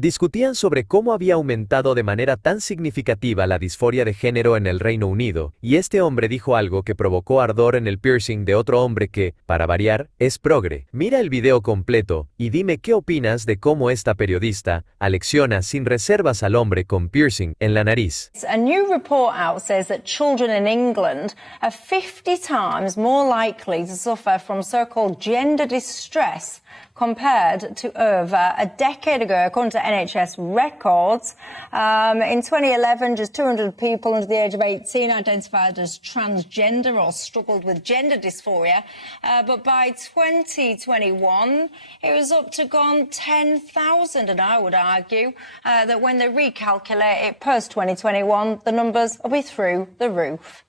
Discutían sobre cómo había aumentado de manera tan significativa la disforia de género en el Reino Unido, y este hombre dijo algo que provocó ardor en el piercing de otro hombre que, para variar, es progre. Mira el video completo, y dime qué opinas de cómo esta periodista alecciona sin reservas al hombre con piercing en la nariz. A new report out says that children in England are 50 times more likely to suffer from so-called gender distress compared to over a decade ago, according to NHS records. In 2011, just 200 people under the age of 18 identified as transgender or struggled with gender dysphoria. But by 2021, it was up to gone 10,000. And I would argue that when they recalculate it post-2021, the numbers will be through the roof.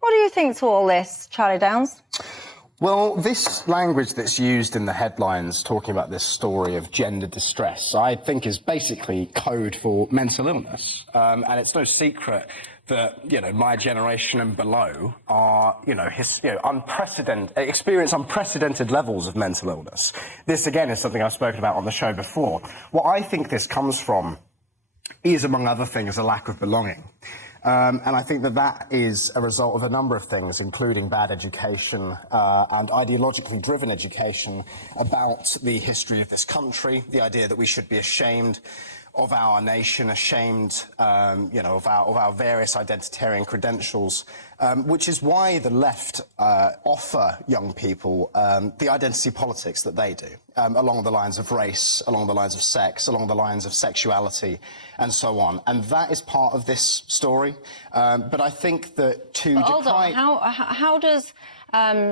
What do you think to all this, Charlie Downs? Well, this language that's used in the headlines talking about this story of gender distress, I think is basically code for mental illness. And it's no secret that, my generation and below are, experience unprecedented levels of mental illness. This, again, is something I've spoken about on the show before. What I think this comes from is, among other things, a lack of belonging. And I think that is a result of a number of things, including bad education and ideologically driven education about the history of this country, the idea that we should be ashamed of our nation, ashamed, of our various identitarian credentials, which is why the left offer young people the identity politics that they do, along the lines of race, along the lines of sex, along the lines of sexuality, and so on. And that is part of this story. But I think that Hold on, how does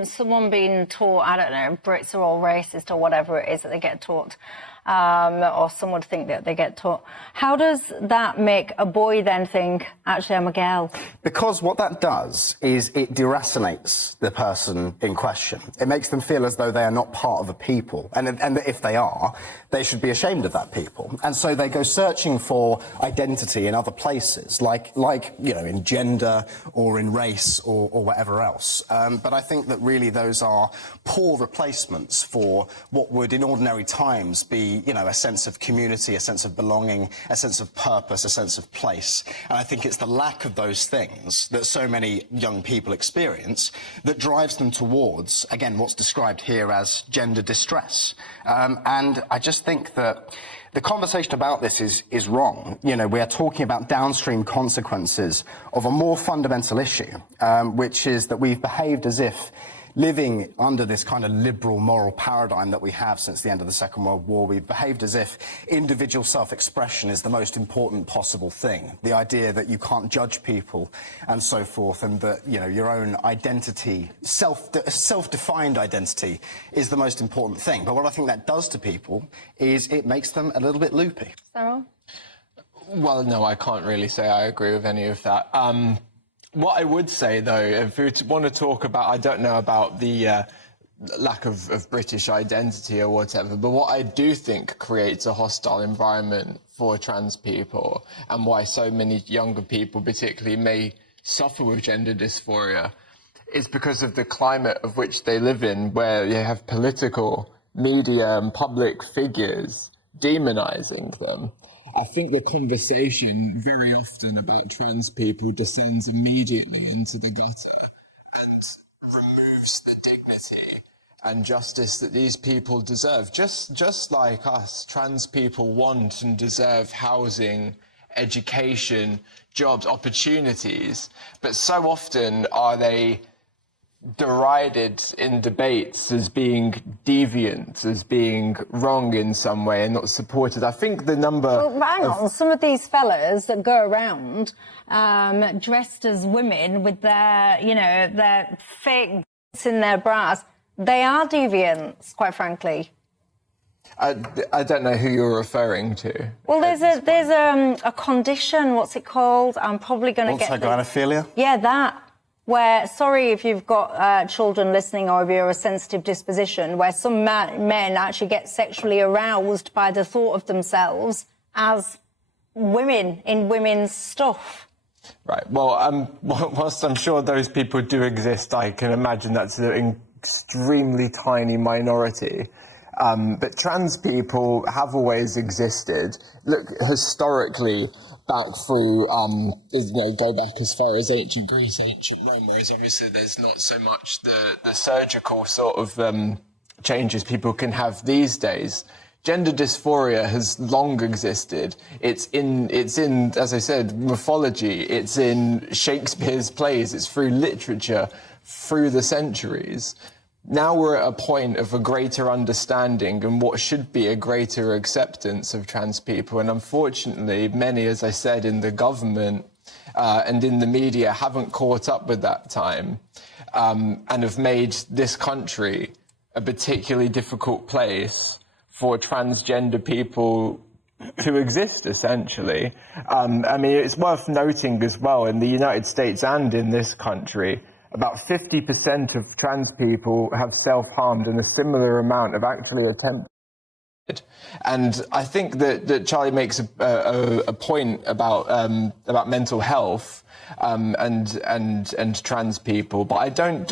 someone being taught, I don't know, Brits are all racist or whatever it is that they get taught, or some would think that they get taught. How does that make a boy then think, actually, I'm a girl? Because what that does is it deracinates the person in question. It makes them feel as though they are not part of a people. And that if they are, they should be ashamed of that people. And so they go searching for identity in other places, like in gender or in race or whatever else. But I think that really those are poor replacements for what would in ordinary times be a sense of community, a sense of belonging, a sense of purpose, a sense of place. And I think it's the lack of those things that so many young people experience that drives them towards, again, what's described here as gender distress. And I just think that the conversation about this is wrong. We are talking about downstream consequences of a more fundamental issue, which is that we've behaved as if living under this kind of liberal moral paradigm that we have since the end of the Second World War, we've behaved as if individual self-expression is the most important possible thing. The idea that you can't judge people and so forth, and that, your own identity, self-defined identity, is the most important thing. But what I think that does to people is it makes them a little bit loopy. Cyril? Well, no, I can't really say I agree with any of that. What I would say, though, if we want to talk about, I don't know about the lack of British identity or whatever, but what I do think creates a hostile environment for trans people, and why so many younger people particularly may suffer with gender dysphoria, is because of the climate of which they live in, where you have political, media and public figures demonizing them. I think the conversation very often about trans people descends immediately into the gutter and removes the dignity and justice that these people deserve. Just like us, trans people want and deserve housing, education, jobs, opportunities, but so often are they derided in debates as being deviant, as being wrong in some way and not supported. I think the number... Well, hang on, some of these fellas that go around dressed as women with their, their fake in their bras, they are deviants, quite frankly. I don't know who you're referring to. Well, there's a condition, what's it called? I'm probably going to get... Gynophilia? Yeah, that. Where, sorry if you've got children listening or if you're a sensitive disposition, where some men actually get sexually aroused by the thought of themselves as women in women's stuff. Right. Well, whilst I'm sure those people do exist, I can imagine that's an extremely tiny minority. But trans people have always existed. Look, historically, back through, go back as far as ancient Greece, ancient Rome, whereas obviously there's not so much the surgical sort of changes people can have these days. Gender dysphoria has long existed. It's in, as I said, mythology. It's in Shakespeare's plays. It's through literature, through the centuries. Now we're at a point of a greater understanding and what should be a greater acceptance of trans people. And unfortunately, many, as I said, in the government and in the media haven't caught up with that time and have made this country a particularly difficult place for transgender people to exist, essentially. I mean, it's worth noting as well, in the United States and in this country, about 50% of trans people have self-harmed and a similar amount have actually attempted. And I think that Charlie makes a point about mental health and trans people, but I don't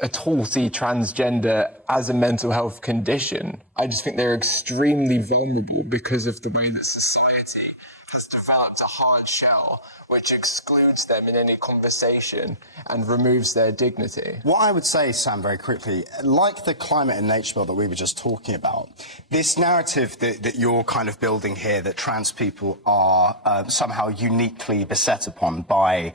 at all see transgender as a mental health condition. I just think they're extremely vulnerable because of the way that society has developed a hard shell which excludes them in any conversation and removes their dignity. What I would say, Sam, very quickly, like the climate and nature bill that we were just talking about, this narrative that you're kind of building here, that trans people are somehow uniquely beset upon by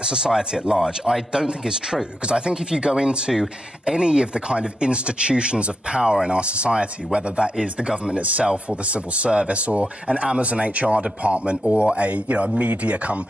society at large, I don't think is true. Because I think if you go into any of the kind of institutions of power in our society, whether that is the government itself or the civil service or an Amazon HR department or a media company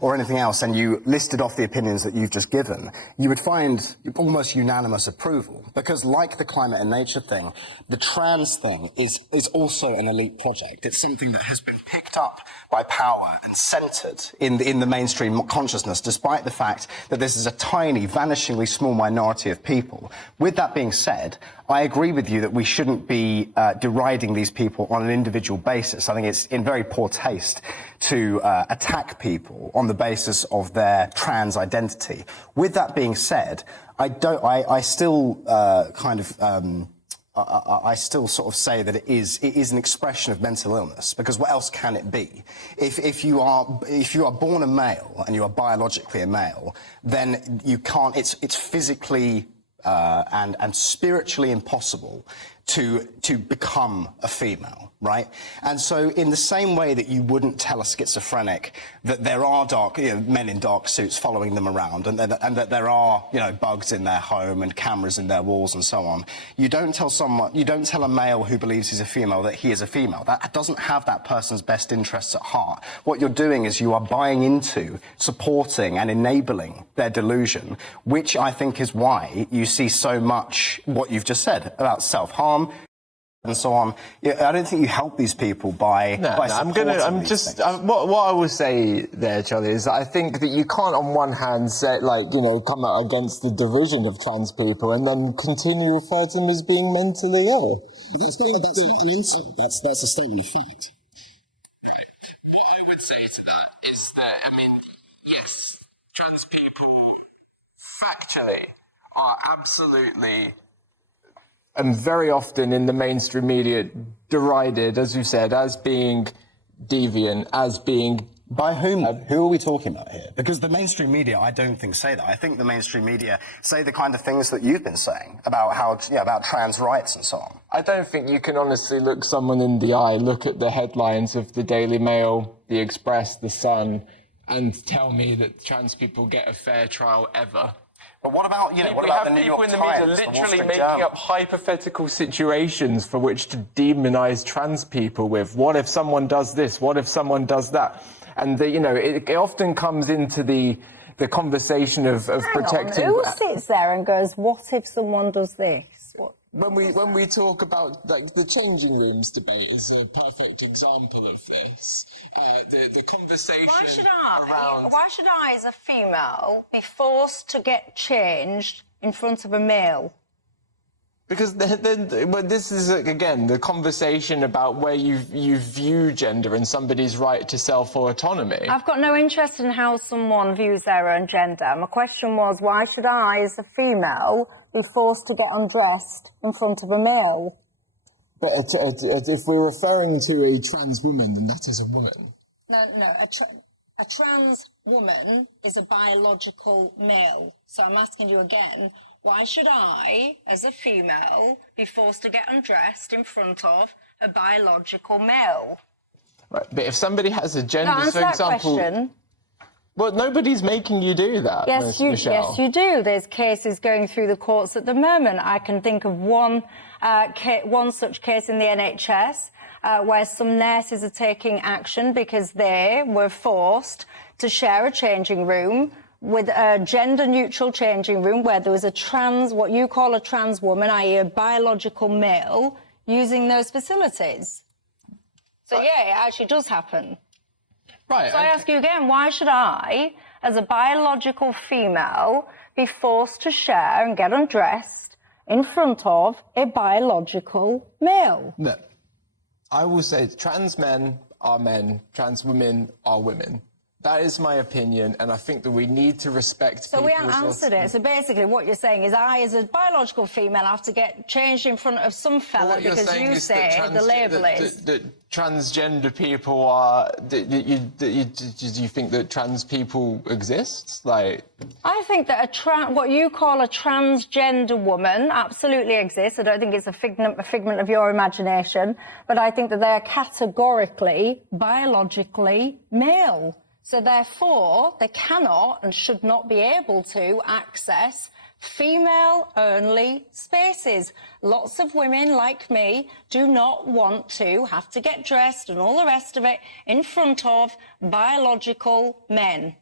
or anything else, and you listed off the opinions that you've just given, you would find almost unanimous approval. Because like the climate and nature thing, the trans thing is also an elite project. It's something that has been picked up by power and centred in the mainstream consciousness, despite the fact that this is a tiny, vanishingly small minority of people. With that being said, I agree with you that we shouldn't be deriding these people on an individual basis. I think it's in very poor taste to attack people on the basis of their trans identity. With that being said, I still sort of say that it is an expression of mental illness, because what else can it be? If you are born a male and you are biologically a male, then you can't. It's physically and spiritually impossible to become a female, right? And so in the same way that you wouldn't tell a schizophrenic that there are men in dark suits following them around and that there are, bugs in their home and cameras in their walls and so on, you don't tell a male who believes he's a female that he is a female. That doesn't have that person's best interests at heart. What you're doing is you are buying into, supporting and enabling their delusion, which I think is why you see so much what you've just said about self-harm and so on. I don't think you help these people by supporting these things. What I will say there, Charlie, is that I think that you can't on one hand say, come out against the division of trans people and then continue referring to them as being mentally ill. That's not an insult. That's a statement of fact. What I would say to that is that, yes, trans people factually are absolutely and very often in the mainstream media derided, as you said, as being deviant, as being... By whom? Who are we talking about here? Because the mainstream media, I don't think say that. I think the mainstream media say the kind of things that you've been saying about about trans rights and so on. I don't think you can honestly look someone in the eye, look at the headlines of the Daily Mail, the Express, the Sun, and tell me that trans people get a fair trial ever. But what about, what about the New York Times? We have people in the media literally making up hypothetical situations for which to demonize trans people with. What if someone does this? What if someone does that? And, it often comes into the conversation of protecting... Who sits there and goes, what if someone does this? When we talk about the changing rooms debate is a perfect example of this. The conversation around... Why should I, as a female, be forced to get changed in front of a male? Because this is, again, the conversation about where you view gender and somebody's right to self-autonomy. I've got no interest in how someone views their own gender. My question was, why should I, as a female, be forced to get undressed in front of a male? But if we're referring to a trans woman, then that is a woman. No, a trans woman is a biological male. So I'm asking you again, why should I, as a female, be forced to get undressed in front of a biological male? Right, but if somebody has a gender, No, answer for example, that question. Well, nobody's making you do that, Michelle. Yes, you do. There's cases going through the courts at the moment. I can think of one such case in the NHS where some nurses are taking action because they were forced to share a changing room with a gender-neutral changing room where there was a what you call a trans woman, i.e. a biological male, using those facilities. So, yeah, it actually does happen. Right. So I ask you again, why should I, as a biological female, be forced to share and get undressed in front of a biological male? No. I will say trans men are men, trans women are women. That is my opinion, and I think that we need to respect So we haven't answered it. So basically what you're saying is I, as a biological female, have to get changed in front of some fella because you say the label is... That transgender people are... Do you think that trans people exist? Like... I think that what you call a transgender woman absolutely exists. I don't think it's a figment of your imagination, but I think that they are categorically, biologically male. So therefore, they cannot and should not be able to access female-only spaces. Lots of women like me do not want to have to get dressed and all the rest of it in front of biological men.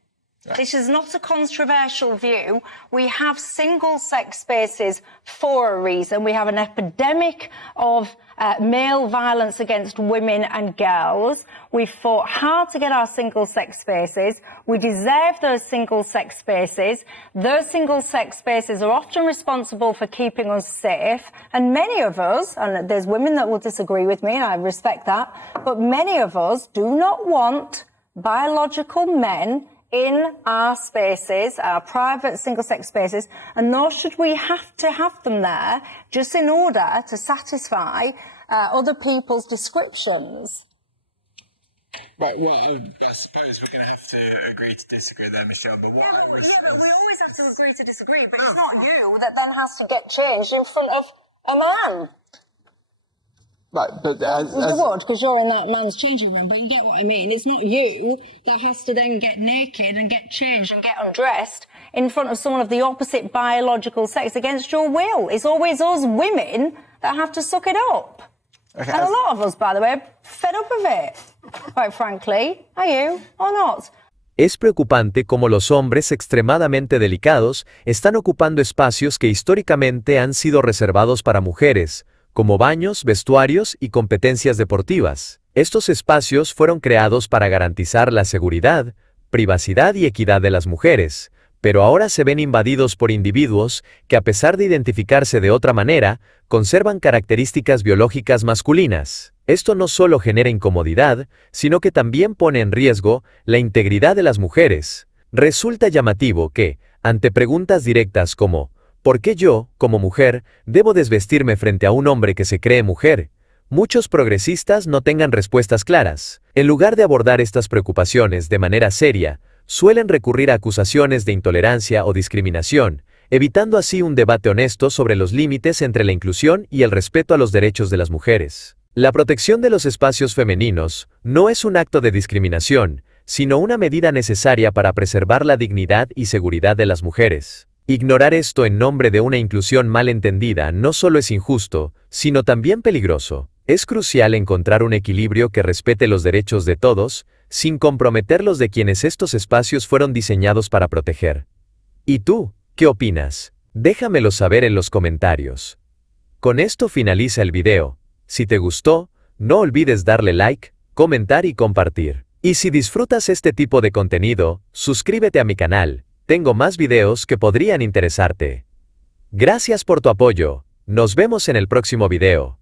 Right. This is not a controversial view. We have single-sex spaces for a reason. We have an epidemic of male violence against women and girls. We fought hard to get our single-sex spaces. We deserve those single-sex spaces. Those single-sex spaces are often responsible for keeping us safe. And many of us, and there's women that will disagree with me, and I respect that, but many of us do not want biological men in our spaces, our private single-sex spaces, and nor should we have to have them there just in order to satisfy other people's descriptions. Right, well, I suppose we're going to have to agree to disagree there, Michelle, but what but we always have to agree to disagree, but it's not you that then has to get changed in front of a man. Right, but you would, because you're in that man's changing room, but you get what I mean. It's not you that has to then get naked and get changed and get undressed in front of someone of the opposite biological sex against your will. It's always us women that have to suck it up. Okay, and a lot of us, by the way, are fed up of it, quite frankly. Are you or not? Es preocupante cómo los hombres extremadamente delicados están ocupando espacios que históricamente han sido reservados para mujeres, como baños, vestuarios y competencias deportivas. Estos espacios fueron creados para garantizar la seguridad, privacidad y equidad de las mujeres, pero ahora se ven invadidos por individuos que, a pesar de identificarse de otra manera, conservan características biológicas masculinas. Esto no solo genera incomodidad, sino que también pone en riesgo la integridad de las mujeres. Resulta llamativo que, ante preguntas directas como ¿por qué yo, como mujer, debo desvestirme frente a un hombre que se cree mujer? Muchos progresistas no tengan respuestas claras. En lugar de abordar estas preocupaciones de manera seria, suelen recurrir a acusaciones de intolerancia o discriminación, evitando así un debate honesto sobre los límites entre la inclusión y el respeto a los derechos de las mujeres. La protección de los espacios femeninos no es un acto de discriminación, sino una medida necesaria para preservar la dignidad y seguridad de las mujeres. Ignorar esto en nombre de una inclusión mal entendida no solo es injusto, sino también peligroso. Es crucial encontrar un equilibrio que respete los derechos de todos, sin comprometer los de quienes estos espacios fueron diseñados para proteger. ¿Y tú, qué opinas? Déjamelo saber en los comentarios. Con esto finaliza el video. Si te gustó, no olvides darle like, comentar y compartir. Y si disfrutas este tipo de contenido, suscríbete a mi canal. Tengo más videos que podrían interesarte. Gracias por tu apoyo. Nos vemos en el próximo video.